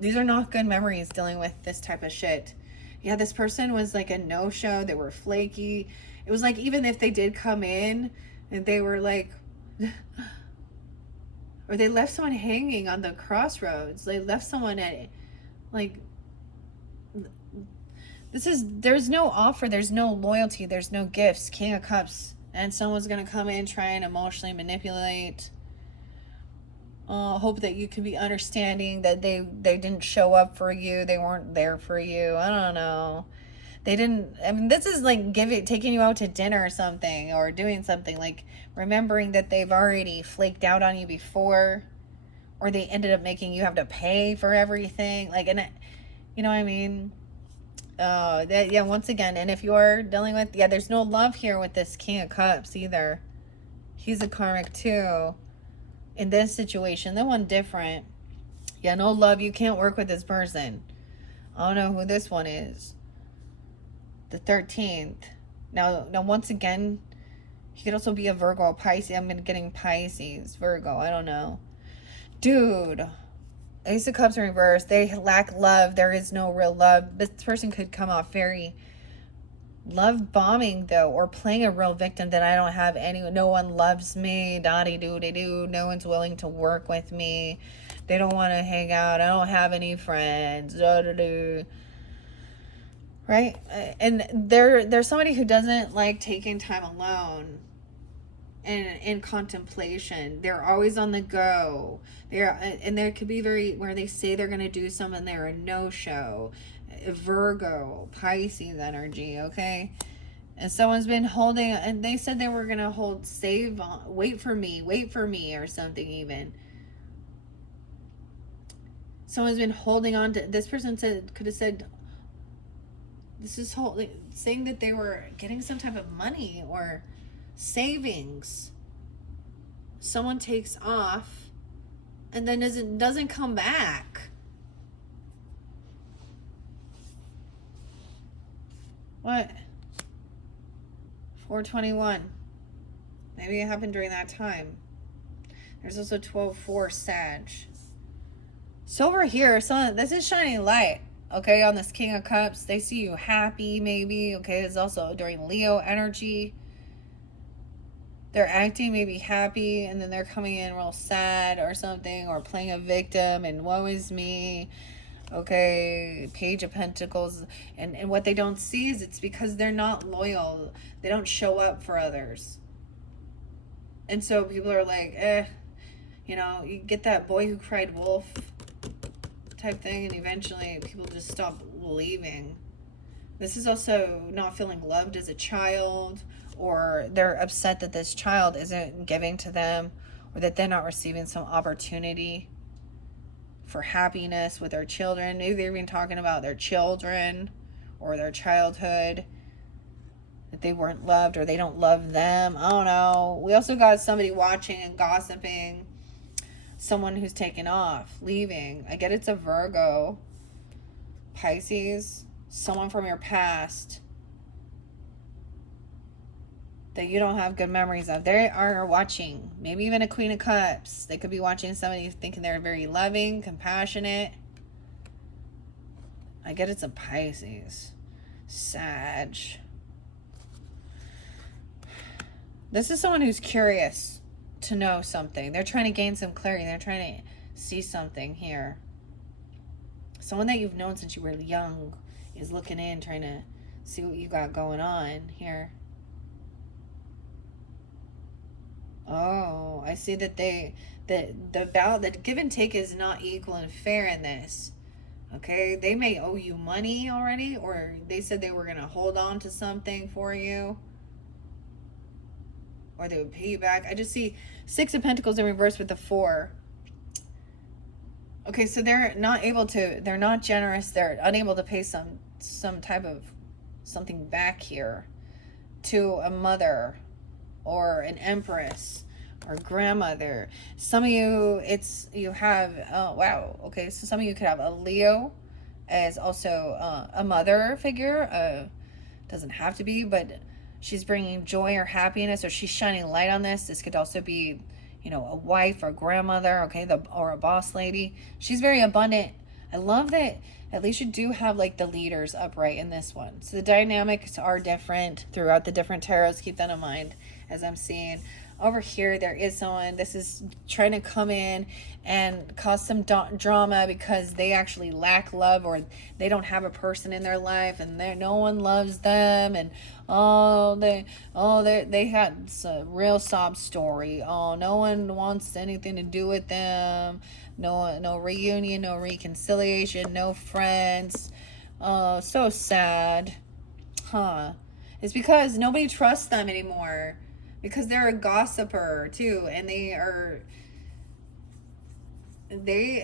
These are not good memories dealing with this type of shit. Yeah, this person was like a no-show. They were flaky. It was like, even if they did come in and they were like, or they left someone hanging on the crossroads. They left someone at, there's no offer, there's no loyalty, there's no gifts. King of Cups. And someone's going to come in, try and emotionally manipulate. Hope that you can be understanding that they didn't show up for you. They weren't there for you. I don't know. They didn't, this is like taking you out to dinner or something, or doing something, like remembering that they've already flaked out on you before, or they ended up making you have to pay for everything. You know what I mean? Once again, and if you're dealing with, there's no love here with this King of Cups either. He's a karmic too. In this situation, the one different. Yeah, no love. You can't work with this person. I don't know who this one is. The 13th. Now, once again, he could also be a Virgo or Pisces. I'm getting Pisces, Virgo. I don't know. Dude. Ace of Cups in reverse. They lack love. There is no real love. This person could come off very love bombing, though, or playing a real victim that I don't have no one loves me, da-dee-doo-dee-doo, no one's willing to work with me, they don't want to hang out, I don't have any friends, da-da-doo. right? And they're somebody who doesn't like taking time alone and in contemplation. They're always on the go. And there could be very where they say they're going to do something, they're a no-show. Virgo, Pisces energy, okay? And someone's been holding, and they said they were going to hold, save, wait for me, or something even. Someone's been holding on to, this person could have said, this is saying that they were getting some type of money or savings. Someone takes off and then doesn't come back. What? 421. Maybe it happened during that time. There's also 12-4 Sag. So over here, this is shining light, okay, on this King of Cups. They see you happy, maybe, okay? It's also during Leo energy. They're acting maybe happy, and then they're coming in real sad or something, or playing a victim, and woe is me. Okay, Page of Pentacles. And what they don't see is it's because they're not loyal. They don't show up for others. And so people are like, you know, you get that boy who cried wolf type thing, and eventually people just stop believing. This is also not feeling loved as a child, or they're upset that this child isn't giving to them, or that they're not receiving some opportunity for happiness with their children. Maybe they're even talking about their children or their childhood, that they weren't loved or they don't love them. I don't know. We also got somebody watching and gossiping. Someone who's taken off, leaving. I get it's a Virgo, Pisces, someone from your past that you don't have good memories of. They are watching. Maybe even a Queen of Cups. They could be watching somebody thinking they're very loving, compassionate. I get it's a Pisces. Sag. This is someone who's curious to know something. They're trying to gain some clarity. They're trying to see something here. Someone that you've known since you were young is looking in, trying to see what you got going on here. Oh, I see that the give and take is not equal and fair in this. Okay, they may owe you money already, or they said they were going to hold on to something for you, or they would pay you back. I just see 6 of Pentacles in reverse with the 4. Okay, so they're not generous. They're unable to pay some type of something back here to a mother or an empress or grandmother. Some of you, you have, oh wow, okay, so some of you could have a Leo as also a mother figure. Doesn't have to be, but she's bringing joy or happiness, or she's shining light on this. This could also be, you know, a wife or grandmother, okay, or a boss lady. She's very abundant. I love that at least you do have like the leaders upright in this one. So the dynamics are different throughout the different tarots. Keep that in mind as I'm seeing. Over here, there is someone, this is trying to come in and cause some drama because they actually lack love, or they don't have a person in their life, and no one loves them, and they had a real sob story. Oh, no one wants anything to do with them. No reunion, no reconciliation, no friends. Oh, so sad. Huh. It's because nobody trusts them anymore. Because they're a gossiper too, and they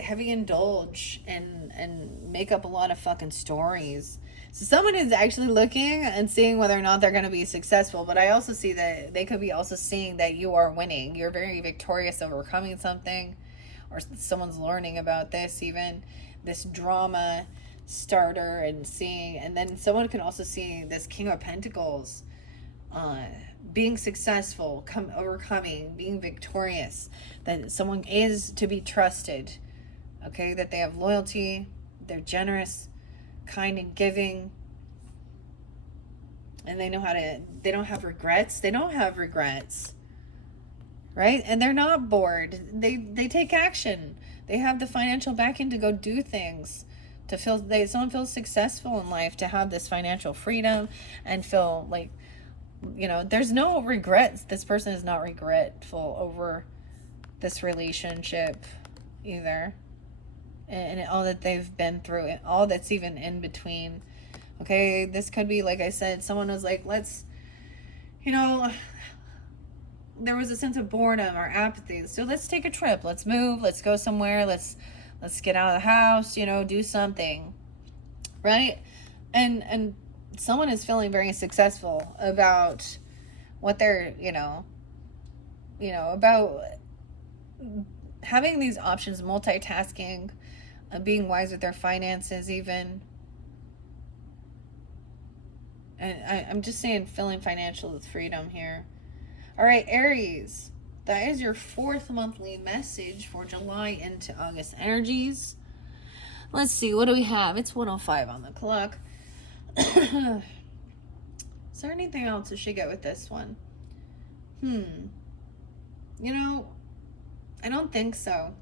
heavy indulge and make up a lot of fucking stories. So someone is actually looking and seeing whether or not they're going to be successful, but I also see that they could be also seeing that you are winning. You're very victorious, overcoming something, or someone's learning about this, even this drama starter, and then someone can also see this King of Pentacles being successful, overcoming, being victorious, that someone is to be trusted, okay, that they have loyalty, they're generous, kind, and giving, and they don't have regrets, right? And they're not bored. They take action. They have the financial backing to go do things, to feel, someone feels successful in life, to have this financial freedom and feel like, you know, there's no regrets. This person is not regretful over this relationship either, and all that they've been through, and all that's even in between. Okay, this could be, like I said, someone was like, let's, you know, there was a sense of boredom or apathy, so let's take a trip, let's move, let's go somewhere, let's get out of the house, you know, do something, right? And someone is feeling very successful about what they're, you know, about having these options, multitasking, being wise with their finances even. And I'm just saying, feeling financial freedom here. All right, Aries, that is your 4th monthly message for July into August energies. Let's see, what do we have? It's 1:05 on the clock. Is there anything else I should get with this one? You know, I don't think so.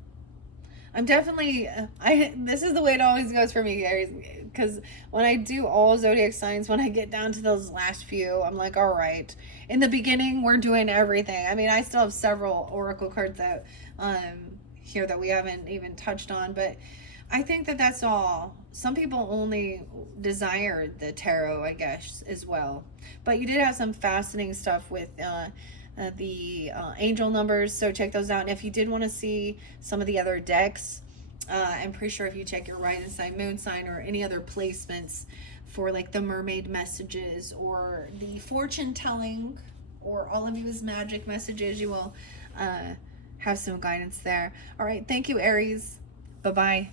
I'm definitely, this is the way it always goes for me, Aries, because when I do all zodiac signs, when I get down to those last few, I'm like, all right. In the beginning, we're doing everything. I mean, I still have several oracle cards that here that we haven't even touched on, but I think that that's all. Some people only desire the tarot, I guess, as well. But you did have some fascinating stuff with the angel numbers, so check those out. And if you did want to see some of the other decks, I'm pretty sure if you check your rising sign, moon sign, or any other placements for like the mermaid messages or the fortune telling or all of you is magic messages, you will have some guidance there. All right, thank you, Aries. Bye-bye.